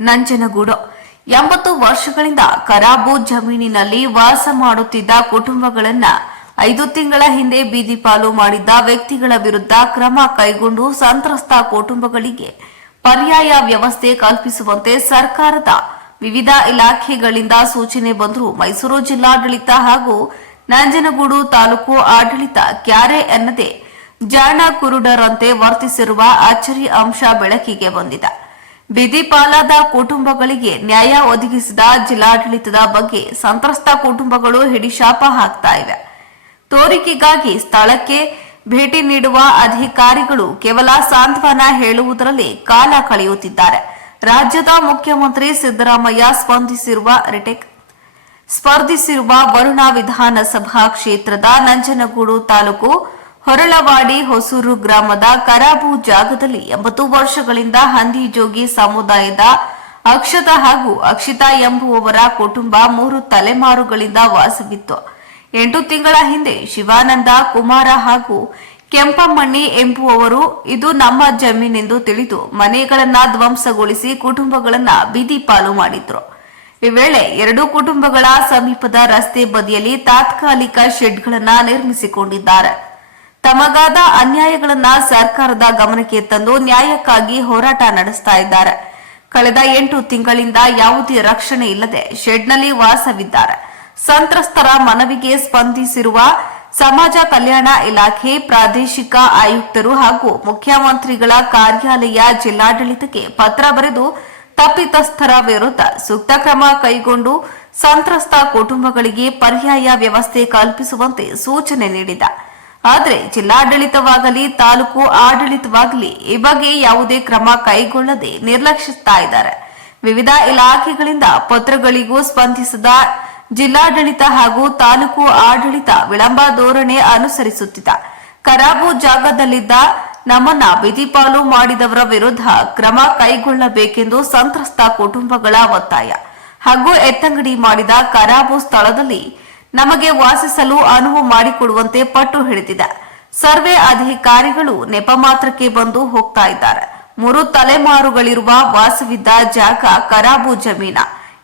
ನಂಜನಗೂಡು. ಎಂಬತ್ತು ವರ್ಷಗಳಿಂದ ಕರಾಬು ಜಮೀನಿನಲ್ಲಿ ವಾಸ ಮಾಡುತ್ತಿದ್ದ ಕುಟುಂಬಗಳನ್ನ ಐದು ತಿಂಗಳ ಹಿಂದೆ ಬೀದಿ ಪಾಲು ಮಾಡಿದ್ದ ವ್ಯಕ್ತಿಗಳ ವಿರುದ್ಧ ಕ್ರಮ ಕೈಗೊಂಡು ಸಂತ್ರಸ್ತ ಕುಟುಂಬಗಳಿಗೆ ಪರ್ಯಾಯ ವ್ಯವಸ್ಥೆ ಕಲ್ಪಿಸುವಂತೆ ಸರ್ಕಾರದ ವಿವಿಧ ಇಲಾಖೆಗಳಿಂದ ಸೂಚನೆ ಬಂದರೂ ಮೈಸೂರು ಜಿಲ್ಲಾಡಳಿತ ಹಾಗೂ ನಂಜನಗೂಡು ತಾಲೂಕು ಆಡಳಿತ ಕ್ಯಾರೆ ಎನ್ನದೆ ಜಾಣ ಕುರುಡರಂತೆ ವರ್ತಿಸಿರುವ ಅಚ್ಚರಿ ಅಂಶ ಬೆಳಕಿಗೆ ಬಂದಿದೆ. ಬೀದಿ ಪಾಲಾದ ಕುಟುಂಬಗಳಿಗೆ ನ್ಯಾಯ ಒದಗಿಸಿದ ಜಿಲ್ಲಾಡಳಿತದ ಬಗ್ಗೆ ಸಂತ್ರಸ್ತ ಕುಟುಂಬಗಳು ಹಿಡಿಶಾಪ ಹಾಕ್ತಾ ಇವೆ. ತೋರಿಕೆಗಾಗಿ ಸ್ಥಳಕ್ಕೆ ಭೇಟಿ ನೀಡುವ ಅಧಿಕಾರಿಗಳು ಕೇವಲ ಸಾಂತ್ವನ ಹೇಳುವುದರಲ್ಲಿ ಕಾಲ ಕಳೆಯುತ್ತಿದ್ದಾರೆ. ರಾಜ್ಯದ ಮುಖ್ಯಮಂತ್ರಿ ಸಿದ್ದರಾಮಯ್ಯ ಸ್ಪಂದಿಸಿರುವ ರಿಟೆಕ್ ಸ್ಪರ್ಧಿಸಿರುವ ವರುಣಾ ವಿಧಾನಸಭಾ ಕ್ಷೇತ್ರದ ನಂಜನಗೂಡು ತಾಲೂಕು ಹೊರಳವಾಡಿ ಹೊಸೂರು ಗ್ರಾಮದ ಕರಾಬು ಜಾಗದಲ್ಲಿ ಎಂಬತ್ತು ವರ್ಷಗಳಿಂದ ಹಂದಿ ಜೋಗಿ ಸಮುದಾಯದ ಅಕ್ಷತ ಹಾಗೂ ಅಕ್ಷಿತಾ ಎಂಬುವವರ ಕುಟುಂಬ ಮೂರು ತಲೆಮಾರುಗಳಿಂದ ವಾಸವಿತ್ತು. ಎಂಟು ತಿಂಗಳ ಹಿಂದೆ ಶಿವಾನಂದ, ಕುಮಾರ ಹಾಗೂ ಕೆಂಪಮ್ಮಣ್ಣಿ ಎಂಬುವವರು ಇದು ನಮ್ಮ ಜಮೀನೆಂದು ತಿಳಿದು ಮನೆಗಳನ್ನ ಧ್ವಂಸಗೊಳಿಸಿ ಕುಟುಂಬಗಳನ್ನ ಬೀದಿ ಪಾಲು ಮಾಡಿದ್ರು. ಈ ವೇಳೆ ಎರಡೂ ಕುಟುಂಬಗಳ ಸಮೀಪದ ರಸ್ತೆ ಬದಿಯಲ್ಲಿ ತಾತ್ಕಾಲಿಕ ಶೆಡ್ಗಳನ್ನ ನಿರ್ಮಿಸಿಕೊಂಡಿದ್ದಾರೆ. ತಮಗಾದ ಅನ್ಯಾಯಗಳನ್ನ ಸರ್ಕಾರದ ಗಮನಕ್ಕೆ ತಂದು ನ್ಯಾಯಕ್ಕಾಗಿ ಹೋರಾಟ ನಡೆಸ್ತಾ ಇದ್ದಾರೆ. ಕಳೆದ ಎಂಟು ತಿಂಗಳಿಂದ ಯಾವುದೇ ರಕ್ಷಣೆ ಇಲ್ಲದೆ ಶೆಡ್ನಲ್ಲಿ ವಾಸವಿದ್ದಾರೆ. ಸಂತ್ರಸ್ತರ ಮನವಿಗೆ ಸ್ಪಂದಿಸಿರುವ ಸಮಾಜ ಕಲ್ಯಾಣ ಇಲಾಖೆ ಪ್ರಾದೇಶಿಕ ಆಯುಕ್ತರು ಹಾಗೂ ಮುಖ್ಯಮಂತ್ರಿಗಳ ಕಾರ್ಯಾಲಯ ಜಿಲ್ಲಾಡಳಿತಕ್ಕೆ ಪತ್ರ ಬರೆದು ತಪ್ಪಿತಸ್ಥರ ವಿರುದ್ಧ ಸೂಕ್ತ ಕ್ರಮ ಕೈಗೊಂಡು ಸಂತ್ರಸ್ತ ಕುಟುಂಬಗಳಿಗೆ ಪರ್ಯಾಯ ವ್ಯವಸ್ಥೆ ಕಲ್ಪಿಸುವಂತೆ ಸೂಚನೆ ನೀಡಿದ ಆದರೆ ಜಿಲ್ಲಾಡಳಿತವಾಗಲಿ, ತಾಲೂಕು ಆಡಳಿತವಾಗಲಿ ಈ ಬಗ್ಗೆ ಯಾವುದೇ ಕ್ರಮ ಕೈಗೊಳ್ಳದೆ ನಿರ್ಲಕ್ಷಿಸ್ತಾ ಇದ್ದಾರೆ. ವಿವಿಧ ಇಲಾಖೆಗಳಿಂದ ಪತ್ರಗಳಿಗೂ ಸ್ಪಂದಿಸದ ಜಿಲ್ಲಾಡಳಿತ ಹಾಗೂ ತಾಲೂಕು ಆಡಳಿತ ವಿಳಂಬ ಧೋರಣೆ ಅನುಸರಿಸುತ್ತಿದೆ. ಕರಾಬು ಜಾಗದಲ್ಲಿದ್ದ ನಮ್ಮನ್ನ ಬಿದಿಪಾಲು ಮಾಡಿದವರ ವಿರುದ್ಧ ಕ್ರಮ ಕೈಗೊಳ್ಳಬೇಕೆಂದು ಸಂತ್ರಸ್ತ ಕುಟುಂಬಗಳ ಒತ್ತಾಯ. ಹಾಗೂ ಎತ್ತಂಗಡಿ ಮಾಡಿದ ಕರಾಬು ಸ್ಥಳದಲ್ಲಿ ನಮಗೆ ವಾಸಿಸಲು ಅನುವು ಮಾಡಿಕೊಡುವಂತೆ ಪಟ್ಟು ಹಿಡಿದಿದೆ. ಸರ್ವೆ ಅಧಿಕಾರಿಗಳು ನೆಪ ಮಾತ್ರಕ್ಕೆ ಬಂದು ಹೋಗ್ತಾ ಇದ್ದಾರೆ. ಮೂರು ತಲೆಮಾರುಗಳಿರುವ ವಾಸವಿದ್ದ ಜಾಗ ಕರಾಬು ಜಮೀನ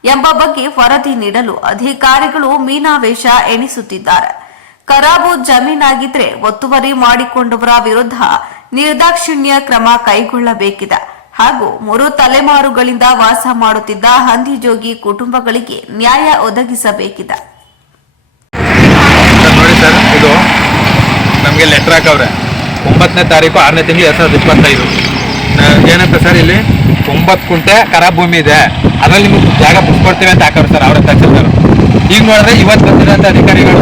ಎಂಬ ಬಗ್ಗೆ ವರದಿ ನೀಡಲು ಅಧಿಕಾರಿಗಳು ಮೀನಾವೇಶ ಎಣಿಸುತ್ತಿದ್ದಾರೆ. ಕರಾಬು ಜಮೀನಾಗಿದ್ರೆ ಒತ್ತುವರಿ ಮಾಡಿಕೊಂಡವರ ವಿರುದ್ಧ ನಿರ್ದಾಕ್ಷಿಣ್ಯ ಕ್ರಮ ಕೈಗೊಳ್ಳಬೇಕಿದೆ. ಹಾಗೂ ಮೂರು ತಲೆಮಾರುಗಳಿಂದ ವಾಸ ಮಾಡುತ್ತಿದ್ದ ಹಂದಿಜೋಗಿ ಕುಟುಂಬಗಳಿಗೆ ನ್ಯಾಯ ಒದಗಿಸಬೇಕಿದೆ. ನಮಗೆ ಲೆಟ್ರ್ ಹಾಕವ್ರೆ. ಒಂಬತ್ತನೇ ತಾರೀಕು ಆರನೇ ತಿಂಗಳು ಎರಡು ಸಾವಿರದ ಇಪ್ಪತ್ತೈದು. ಏನಂತ ಸರ್ ಇಲ್ಲಿ? ಒಂಬತ್ತು ಕುಂಟೆ ಖರಾಬ್ ಭೂಮಿ ಇದೆ. ಅದ್ರಲ್ಲಿ ನಿಮಗೆ ಜಾಗ ಬಿಟ್ಕೊಡ್ತೀವಿ ಅಂತ ಹಾಕವ್ರೆ ಸರ್ ಅವರ ತಕ್ಷಣ ಈಗ ನೋಡಿದ್ರೆ ಇವತ್ತು ಬಂದಿರೋಂಥ ಅಧಿಕಾರಿಗಳು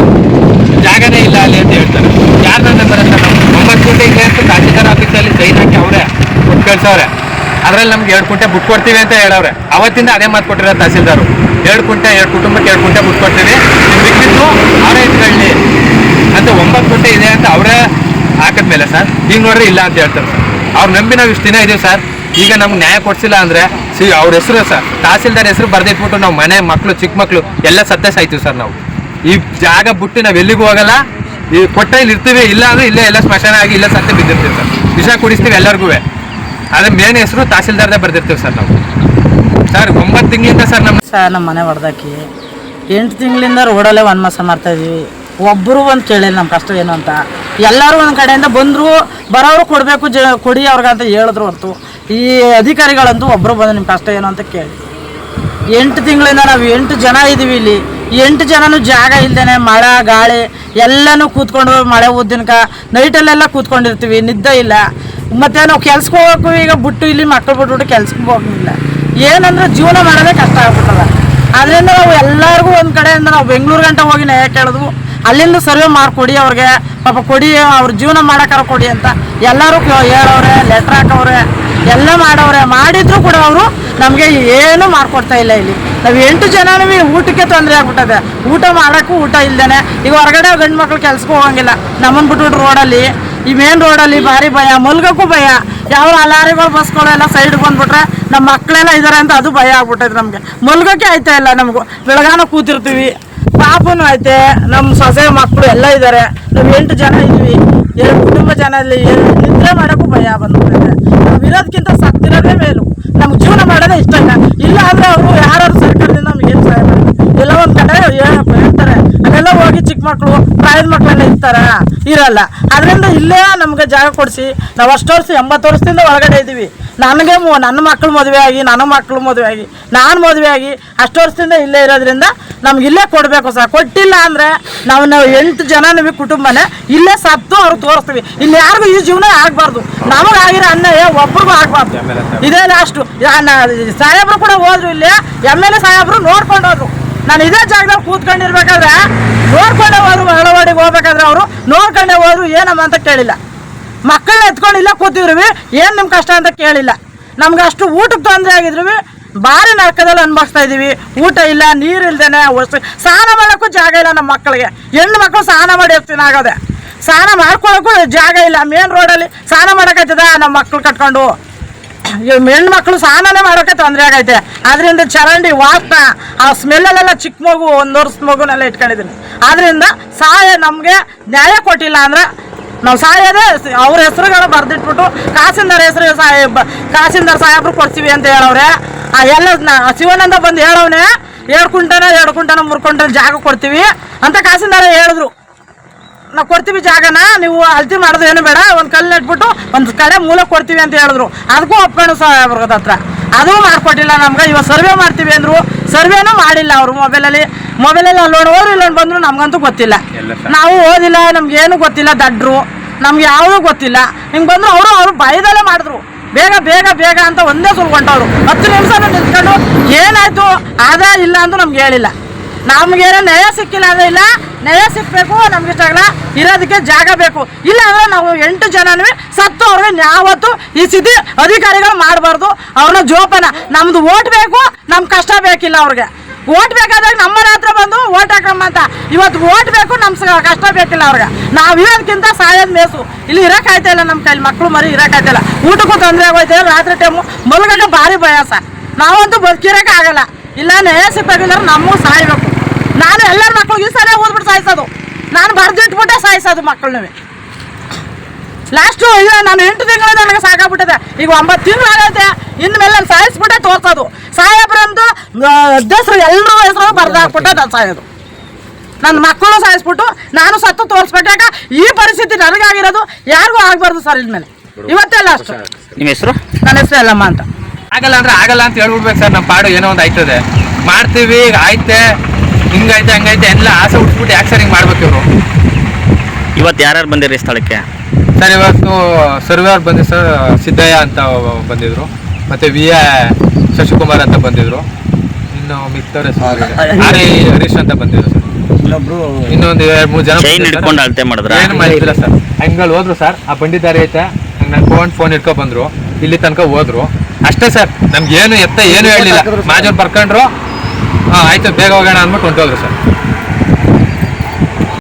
ಜಾಗನೇ ಇಲ್ಲ ಅಲ್ಲಿ ಅಂತ ಹೇಳ್ತಾರೆ. ಯಾರು ಬರ ನಾವು ಒಂಬತ್ತು ಕುಂಟೆ ಇದೆ ಅಂತ ತಹಸೀಲ್ದಾರ್ ಆಫೀಸಲ್ಲಿ ಸೈನ್ ಹಾಕಿ ಅವರೇ ಕೊಟ್ಟು ಕಳ್ಸವ್ರೆ ಅದ್ರಲ್ಲಿ ನಮ್ಗೆ ಎರಡು ಕುಂಟೆ ಬುಕ್ ಕೊಡ್ತೀವಿ ಅಂತ ಹೇಳವ್ರೆ. ಅವತ್ತಿಂದ ಅದೇ ಮಾತು ಕೊಟ್ಟಿರೋ ತಹಸೀಲ್ದಾರು. ಎರಡು ಕುಂಟೆ, ಎರಡು ಕುಟುಂಬಕ್ಕೆ ಎರಡು ಕುಂಟೆ ಬುಕ್ ಕೊಡ್ತೀವಿ ನೀವು ಬಿಟ್ಟಿದ್ದು ಅವರೇ ಇಟ್ಕೊಳ್ಳಿ. ಅಂತ ಒಂಬತ್ತು ಕುಂಟೆ ಇದೆ ಅವರೇ ಸರ್ ಈಗ ನೋಡ್ರಿ, ಇಲ್ಲ ಅಂತ ಹೇಳ್ತಾರೆ. ಸರ್ ಅವ್ರು ನಂಬಿ ನಾವು ಇಷ್ಟು ದಿನ ಇದೀವಿ ಸರ್ ಈಗ ನಮ್ಗೆ ನ್ಯಾಯ ಕೊಡ್ಸಿಲ್ಲ ಅಂದ್ರೆ, ಸಿ, ಅವ್ರ ಹೆಸರು ಸರ್ ತಹಸೀಲ್ದಾರ್ ಹೆಸರು ಬರ್ದಿಟ್ಬಿಟ್ಟು ನಾವು ಮನೆ ಮಕ್ಕಳು ಚಿಕ್ಕ ಮಕ್ಕಳು ಎಲ್ಲ ಸತ್ಯ ಸಾಯ್ತೀವಿ ಸರ್ ನಾವು. ಈ ಜಾಗ ಬಿಟ್ಟು ನಾವು ಎಲ್ಲಿಗೂ ಹೋಗಲ್ಲ. ಈ ಕೊಟ್ಟ ಇಲ್ಲಿ ಇರ್ತೀವಿ, ಇಲ್ಲ ಅಂದ್ರೆ ಇಲ್ಲೇ ಎಲ್ಲ ಸ್ಮಶಾನ ಆಗಿ ಇಲ್ಲ ಸತ್ಯ ಬಿದ್ದಿರ್ತೀವಿ ಸರ್ ವಿಷ ಕುಡಿಸ್ತೀವಿ ಎಲ್ಲರಿಗೂ ಅದ್ರ ಮೇನ್ ಹೆಸರು ತಹಸೀಲ್ದಾರ್ದೇ ಬರ್ದಿರ್ತೀವಿ ಸರ್ ನಾವು. ಸರ್ ಒಂಬತ್ತು ತಿಂಗಳಿಂದ ಸರ್ ನಮ್ಮ ಸರ್ ನಮ್ಮ ಮನೆ ಹೊಡೆದಾಕಿ ಎಂಟು ತಿಂಗಳಿಂದ ರೋಡಲ್ಲೇ ಮಾಸ ಮಾಡ್ತಾ ಇದೀವಿ. ಒಬ್ಬರು ಒಂದು ಕೇಳಿಲ್ಲ ನಮ್ಮ ಕಷ್ಟ ಏನು ಅಂತ. ಎಲ್ಲರೂ ಒಂದು ಕಡೆಯಿಂದ ಬಂದರು, ಬರೋರು ಕೊಡಬೇಕು ಜ, ಕೊಡಿ ಅವ್ರಿಗಂತ ಹೇಳಿದ್ರು ಹೊರ್ತು. ಈ ಅಧಿಕಾರಿಗಳಂತೂ ಒಬ್ಬರು ಬಂದು ನಿಮ್ಮ ಕಷ್ಟ ಏನು ಅಂತ ಕೇಳಿ. ಎಂಟು ತಿಂಗಳಿಂದ ನಾವು ಎಂಟು ಜನ ಇದ್ದೀವಿ ಇಲ್ಲಿ. ಎಂಟು ಜನನೂ ಜಾಗ ಇಲ್ಲದೇ ಮಳೆ ಗಾಳಿ, ಎಲ್ಲನೂ ಕೂತ್ಕೊಂಡು ಮಳೆ ಉದ್ದಿನಕ, ನೈಟಲ್ಲೆಲ್ಲ ಕೂತ್ಕೊಂಡಿರ್ತೀವಿ, ನಿದ್ದೆ ಇಲ್ಲ. ಮತ್ತು ನಾವು ಕೆಲ್ಸಕ್ಕೆ ಹೋಗೋಕ್ಕೂ ಈಗ ಬಿಟ್ಟು ಇಲ್ಲಿ ಮಕ್ಕಳು ಬಿಟ್ಬಿಟ್ಟು ಕೆಲ್ಸಕ್ಕೆ ಹೋಗಿಲ್ಲ ಏನಂದ್ರೆ ಜೀವನ ಮಾಡೋದೇ ಕಷ್ಟ ಆಗ್ಬಿಟ್ಟದ. ಅದರಿಂದ ನಾವು ಎಲ್ಲರಿಗೂ ಒಂದು ಕಡೆಯಿಂದ ನಾವು ಬೆಂಗಳೂರು ಗಂಟೆ ಹೋಗಿ ನ್ಯಾಯ ಕೇಳಿದ್ವು ಅಲ್ಲಿಂದ ಸರ್ವೆ ಮಾಡಿಕೊಡಿ ಅವ್ರಿಗೆ. ಪಾಪ ಕೊಡಿ, ಅವ್ರ ಜೀವನ ಮಾಡಕ್ಕಾರ ಕೊಡಿ ಅಂತ ಎಲ್ಲರೂ ಹೇಳೋರೆ ಲೆಟ್ರ್ ಹಾಕವ್ರೆ, ಎಲ್ಲ ಮಾಡವ್ರೆ. ಮಾಡಿದ್ರು ಕೂಡ ಅವರು ನಮಗೆ ಏನು ಮಾಡಿಕೊಡ್ತಾ ಇಲ್ಲ ಇಲ್ಲಿ. ನಾವು ಎಂಟು ಜನನೂ ಊಟಕ್ಕೆ ತೊಂದರೆ ಆಗ್ಬಿಟ್ಟದೆ. ಊಟ ಮಾಡೋಕ್ಕೂ ಊಟ ಇಲ್ಲದೇ ಈಗ ಹೊರಗಡೆ ಗಂಡು ಮಕ್ಳು ಕೆಲ್ಸಕ್ಕೆ ಹೋಗಂಗಿಲ್ಲ. ನಮ್ಮನ್ನು ಬಿಟ್ಬಿಟ್ಟು ರೋಡಲ್ಲಿ, ಈ ಮೇನ್ ರೋಡಲ್ಲಿ ಭಾರಿ ಭಯ, ಮಲ್ಗೋಕ್ಕೂ ಭಯ. ಯಾವ ಲಾರಿಗಳು ಬಸ್ಗಳೆಲ್ಲ ಸೈಡ್ಗೆ ಬಂದ್ಬಿಟ್ರೆ ನಮ್ಮ ಮಕ್ಕಳೆಲ್ಲ ಇದ್ದಾರೆ ಅಂತ ಅದು ಭಯ ಆಗ್ಬಿಟ್ಟೈತೆ ನಮಗೆ. ಮಲ್ಗೋಕ್ಕೆ ಆಯ್ತಾ ಇಲ್ಲ ನಮಗೂ. ಬೆಳಗಾನ ಕೂತಿರ್ತೀವಿ. ಪಾಪನು ಐತೆ ನಮ್ಮ ಸೊಸೆ ಮಕ್ಕಳು ಎಲ್ಲ ಇದ್ದಾರೆ ನಾವು ಎಂಟು ಜನ ಇದ್ವಿ, ಎರಡು ಕುಟುಂಬ ಜನ ಇಲ್ಲಿ ನಿದ್ರೆ ಮಾಡೋಕ್ಕೂ ಭಯ ಬಂದ್ಬಿಟ್ಟೈತೆ ನಾವು ಇರೋದಕ್ಕಿಂತ ಸತ್ತಿರೋದೇ ಮೇಲು. ನಮ್ಗೆ ಜೀವನ ಮಾಡೋದೇ ಇಷ್ಟ ಇಲ್ಲ. ಇಲ್ಲ ಆದರೆ ಅವರು ಯಾರು ಸರ್ಕಾರದಿಂದ ನಮ್ಗೆ ಏನು ಸಹಾಯ ಮಾಡಿ ಎಲ್ಲ ಒಂದು ಕಡೆ ಹೇಳ್- ಹೇಳ್ತಾರೆ. ಅಲ್ಲೆಲ್ಲ ಹೋಗಿ ಚಿಕ್ಕ ಮಕ್ಕಳು ಪ್ರಾಯದ ಮಕ್ಕಳೆಲ್ಲ ಇರ್ತಾರ? ಇರಲ್ಲ. ಅದರಿಂದ ಇಲ್ಲೇ ನಮ್ಗೆ ಜಾಗ ಕೊಡಿಸಿ, ನಾವು ಅಷ್ಟು ವರ್ಷ, ಎಂಬತ್ತು ವರ್ಷದಿಂದ ಒಳಗಡೆ ಇದ್ದೀವಿ ನನಗೆ ಮೋ ನನ್ನ ಮಕ್ಕಳು ಮದುವೆ ಆಗಿ ನನ್ನ ಮಕ್ಕಳು ಮದುವೆ ಆಗಿ ನಾನು ಮದುವೆ ಆಗಿ ಅಷ್ಟು ವರ್ಷದಿಂದ ಇಲ್ಲೇ ಇರೋದ್ರಿಂದ ನಮ್ಗೆ ಇಲ್ಲೇ ಕೊಡಬೇಕು ಸರ್. ಕೊಟ್ಟಿಲ್ಲ ಅಂದರೆ ನಾವು ನಾವು ಎಂಟು ಜನ ನಿಮಗೆ ಕುಟುಂಬನೇ ಇಲ್ಲೇ ಸತ್ತು ಅವ್ರಿಗೆ ತೋರಿಸ್ತೀವಿ. ಇಲ್ಲಿ ಯಾರಿಗೂ ಈ ಜೀವನ ಆಗಬಾರ್ದು. ನಮಗಾಗಿರೋ ಅನ್ಯಾಯ ಒಬ್ರಿಗೂ ಆಗಬಾರ್ದು. ಇದೇ ಲಾಸ್ಟು ಸಾಹೇಬರು ಕೂಡ ಹೋದ್ರು ಇಲ್ಲಿ. ಎಂ ಎಲ್ ಎ ಸಾಹೇಬರು ನೋಡ್ಕೊಂಡು ಹೋದ್ರು. ನಾನು ಇದೇ ಜಾಗದಲ್ಲಿ ಕೂತ್ಕೊಂಡಿರ್ಬೇಕಾದ್ರೆ ನೋಡ್ಕೊಂಡೇ ಹೋದ್ರು ಹಳವಾಡಿಗೆ ಹೋಗ್ಬೇಕಾದ್ರೆ ಅವರು ನೋಡ್ಕೊಂಡೇ ಹೋದ್ರು ಏನಮ್ಮ ಅಂತ ಕೇಳಿಲ್ಲ. ಮಕ್ಕಳನ್ನ ಎತ್ಕೊಂಡು ಇಲ್ಲ ಕೂತಿದ್ವಿ ಏನು ನಿಮ್ಮ ಕಷ್ಟ ಅಂತ ಕೇಳಿಲ್ಲ. ನಮ್ಗೆ ಅಷ್ಟು ಊಟಕ್ಕೆ ತೊಂದರೆ ಆಗಿದ್ರು ಭಾರಿ ನರಕದಲ್ಲಿ ಅನ್ಭವಿಸ್ತಾ ಇದೀವಿ. ಊಟ ಇಲ್ಲ, ನೀರು ಇಲ್ದೇನೆ ಸ್ನಾನ ಮಾಡೋಕ್ಕೂ ಜಾಗ ಇಲ್ಲ ನಮ್ಮ ಮಕ್ಕಳಿಗೆ. ಹೆಣ್ಣು ಮಕ್ಕಳು ಸ್ನಾನ ಮಾಡಿ ಇರ್ತೀನಿ ಆಗೋದೆ? ಸ್ನಾನ ಮಾಡ್ಕೊಳ್ಳೋಕ್ಕೂ ಜಾಗ ಇಲ್ಲ. ಮೇನ್ ರೋಡಲ್ಲಿ ಸ್ನಾನ ಮಾಡೋಕ್ಕಾಯ್ತದ ನಮ್ಮ ಮಕ್ಕಳು ಕಟ್ಕೊಂಡು. ಹೆಣ್ಣು ಮಕ್ಕಳು ಸ್ನಾನನೇ ಮಾಡೋಕೆ ತೊಂದರೆ ಆಗೈತೆ. ಅದರಿಂದ ಚರಂಡಿ ವಾಸನ ಆ ಸ್ಮೆಲ್ಲಲ್ಲೆಲ್ಲ ಚಿಕ್ಕ ಮಗು, ಒಂದು ವರ್ಷ ಮಗುನೆಲ್ಲ ಇಟ್ಕೊಂಡಿದ್ದೀನಿ. ಆದ್ದರಿಂದ ಸಹಾಯ ನಮಗೆ ನ್ಯಾಯ ಕೊಟ್ಟಿಲ್ಲ ಅಂದ್ರೆ ನಾವು ಸಾಯೋದೇ ಅವ್ರ ಹೆಸರುಗಳು ಬರೆದಿಟ್ಬಿಟ್ಟು ಕಾಸಿಂದರ ಹೆಸರು ಸಾಹೇಬ್ ಕಾಸಿಂದರ್ ಸಾಹೇಬ್ರು ಕೊಡ್ತೀವಿ ಅಂತ ಹೇಳವ್ರೆ. ಆ ಎಲ್ಲ ಶಿವನಂದ ಬಂದು ಹೇಳವ್ನೆ ಎರಡು ಕುಂಟನ ಎರಡು ಕುಂಟನ ಮೂರು ಕುಂಟನ ಜಾಗ ಕೊಡ್ತೀವಿ ಅಂತ ಕಾಸಿಂದರ ಹೇಳಿದ್ರು. ನಾವು ಕೊಡ್ತೀವಿ ಜಾಗನ ನೀವು ಅಳತಿ ಮಾಡೋದು ಏನು ಬೇಡ ಒಂದು ಕಲ್ಲು ನೆಟ್ಬಿಟ್ಟು ಒಂದು ಕಡೆ ಮೂಲ ಕೊಡ್ತೀವಿ ಅಂತ ಹೇಳಿದ್ರು. ಅದಕ್ಕೂ ಒಪ್ಪಣೆ ಸಾಹೇಬ್ರದ ಹತ್ರ. ಅದೂ ಮಾಡಿಕೊಟ್ಟಿಲ್ಲ ನಮ್ಗೆ ಇವಾಗ ಸರ್ವೆ ಮಾಡ್ತೀವಿ ಅಂದರು. ಸರ್ವೇನೂ ಮಾಡಿಲ್ಲ ಅವರು ಮೊಬೈಲಲ್ಲಿ ಮೊಬೈಲಲ್ಲಿ ಅಲ್ಲಿ ಹೋದ್ರು ಇಲ್ಲೊಂದು ಬಂದ್ರು ನಮಗಂತೂ ಗೊತ್ತಿಲ್ಲ. ನಾವು ಓದಿಲ್ಲ ನಮ್ಗೇನು ಏನು ಗೊತ್ತಿಲ್ಲ ದಡ್ರು. ನಮ್ಗೆ ಯಾವುದೂ ಗೊತ್ತಿಲ್ಲ. ಹಿಂಗೆ ಬಂದ್ರು ಅವರು ಅವರು ಭಯದಲ್ಲೇ ಮಾಡಿದ್ರು. ಬೇಗ ಬೇಗ ಬೇಗ ಅಂತ ಒಂದೇ ಸುಲ್ಕೊಂಡವ್ರು ಹತ್ತು ನಿಮಿಷ ನಿಂತ್ಕೊಂಡು, ಏನಾಯಿತು? ಆದಾಯ ಇಲ್ಲ ಅಂತ ನಮ್ಗೆ ಹೇಳಿಲ್ಲ. ಏನೋ ನಯ ಸಿಕ್ಕಿಲ್ಲ ಅಂದ್ರೆ ಇಲ್ಲ. ನಯ ಸಿಕ್ಕಬೇಕು ನಮ್ಗೆ ಇಷ್ಟಾಗಲ್ಲ ಇರೋದಕ್ಕೆ ಜಾಗ ಬೇಕು. ಇಲ್ಲ ಅಂದ್ರೆ ನಾವು ಎಂಟು ಜನನೂ ಸತ್ತು ಅವ್ರಿಗೆ ಯಾವತ್ತು ಈ ಸ್ಥಿತಿ ಅಧಿಕಾರಿಗಳು ಮಾಡಬಾರ್ದು. ಅವ್ರನ್ನ ಜೋಪಾನ. ನಮ್ದು ಓಟ್ ಬೇಕು ನಮ್ಮ ಕಷ್ಟ ಬೇಕಿಲ್ಲ ಅವ್ರಿಗೆ. ಓಟ್ ಬೇಕಾದಾಗ ನಮ್ಮ ಹತ್ರ ಬಂದು ಓಟ್ ಹಾಕಮ್ಮ ಅಂತ. ಇವತ್ತು ಓಟ್ ಬೇಕು, ನಮ್ ಸ- ಕಷ್ಟ ಬೇಕಿಲ್ಲ ಅವ್ರಿಗೆ. ನಾವು ಇರೋದಕ್ಕಿಂತ ಸಾಯೋದ್ ಮೇಸು. ಇಲ್ಲಿ ಇರಕ್ಕಾಯ್ತಾ ಇಲ್ಲ ನಮ್ಮ ಕೈಲಿ ಮಕ್ಕಳು ಮರಿ ಇರಕ್ಕಾಯ್ತಾ ಇಲ್ಲ. ಊಟಕ್ಕೂ ತೊಂದರೆ ಆಗೋಯ್ತೇವೆ ರಾತ್ರಿ ಟೈಮು ಮಲಗಕ್ಕೆ ಭಾರಿ ಭಯಾಸ ನಾವಂತೂ ಬದುಕಿರಕ್ ಆಗಲ್ಲ. ಇಲ್ಲ ಸಿಕ್ಕಾಗಿಲ್ಲ ನಮಗೂ ಸಾಯ್ಬೇಕು. ನಾನು ಎಲ್ಲರ ಮಕ್ಕಳು ಈ ಸಲ ಓದ್ಬಿಟ್ಟು ಸಾಯಿಸೋದು. ನಾನು ಬರ್ದಿಟ್ಬಿಟ್ಟೆ ಸಾಯಿಸೋದು ಮಕ್ಕಳನ್ನ ಲಾಸ್ಟು ಈಗ ನಾನು ಎಂಟು ತಿಂಗಳು ನನಗೆ ಸಾಕಾಗ್ಬಿಟ್ಟಿದೆ. ಈಗ ಒಂಬತ್ತು ತಿಂಗಳು ಆಗೈತೆ. ಇನ್ಮೇಲೆ ನಾನು ಸಾಯಿಸ್ಬಿಟ್ಟೆ ತೋರ್ಸೋದು. ಸಾಹೇಬ್ರಂದು ಅಧ್ಯಕ್ಷರು ಎಲ್ಲರೂ ಹೆಸರು ಬರ್ದಾಕ್ಬಿಟ್ಟೆ ನಾನು ಸಾಯೋದು. ನನ್ನ ಮಕ್ಕಳು ಸಾಯಿಸ್ಬಿಟ್ಟು ನಾನು ಸತ್ತು ತೋರಿಸ್ಬಿಟ್ಟಾಗ ಈ ಪರಿಸ್ಥಿತಿ ನನಗಾಗಿರೋದು. ಯಾರಿಗೂ ಆಗ್ಬಾರ್ದು ಸರ್ ಇನ್ಮೇಲೆ. ಇವತ್ತೇ ಲಾಸ್ಟ್ ನಿಮ್ಮ ಹೆಸರು? ನನ್ನ ಹೆಸರು ಎಲ್ಲಮ್ಮ ಅಂತ. ಆಗಲ್ಲ ಅಂದ್ರೆ ಆಗಲ್ಲ ಅಂತ ಹೇಳ್ಬಿಡ್ಬೇಕು ಸರ್. ನಮ್ಮ ಪಾಡು ಏನೋ ಒಂದು ಆಯ್ತದೆ. ಮಾಡ್ತೀವಿ ಈಗ ಆಯ್ತೆ. ಹಿಂಗೈತೆ ಹಂಗೈತೆ ಎಲ್ಲ ಆಸೆ ಹುಟ್ಬಿಟ್ಟು ಯಾಕೆ ಸರ್ ಹಿಂಗೆ ಮಾಡ್ಬೇಕು ಇವರು ಇವತ್ತು ಯಾರ್ಯಾರು ಬಂದಿರಿ ಸ್ಥಳಕ್ಕೆ? ಸರ್ ಇವತ್ತು ಸರ್ವೇರ್ ಬಂದಿ ಸರ್ ಸಿದ್ದಯ್ಯ ಅಂತ ಬಂದಿದ್ರು. ಮತ್ತೆ ವಿ ಎ ಶಶಿಕುಮಾರ್ ಅಂತ ಬಂದಿದ್ರು. ಇನ್ನು ಮಿಕ್ತವ್ರೆ ಹರೀಶ್ ಅಂತ ಬಂದಿದ್ರು ಸರ್. ಇನ್ನೊಂದು ಎರಡು ಮೂರು ಜನ ಚೈನ್ ಹಿಡ್ಕೊಂಡು ಅಳತೆ ಮಾಡಿದ್ರ? ಏನು ಮಾಡಿದಿಲ್ಲ ಸರ್. ಹಂಗಲ್ಲಿ ಹೋದ್ರು ಸರ್. ಆ ಬಂಡಿ ದಾರಿ ಐತೆ. ಹಂಗೆ ನಾನು ಫೋನ್ ಫೋನ್ ಇಟ್ಕೊ ಬಂದ್ರು. ಇಲ್ಲಿ ತನಕ ಹೋದ್ರು. ಅಷ್ಟೇ ಸರ್. ನಮ್ಗೆ ಏನು ಎತ್ತ ಏನು ಹೇಳಿಲ್ಲ ಮಾಜೂರ್ ಬರ್ಕೊಂಡ್ರು. ಹಾಂ ಆಯ್ತು ಬೇಗ ಹೋಗೋಣ ಅಂದ್ಬಿಟ್ಟು ಹೊಂಟೋದ್ರು ಸರ್.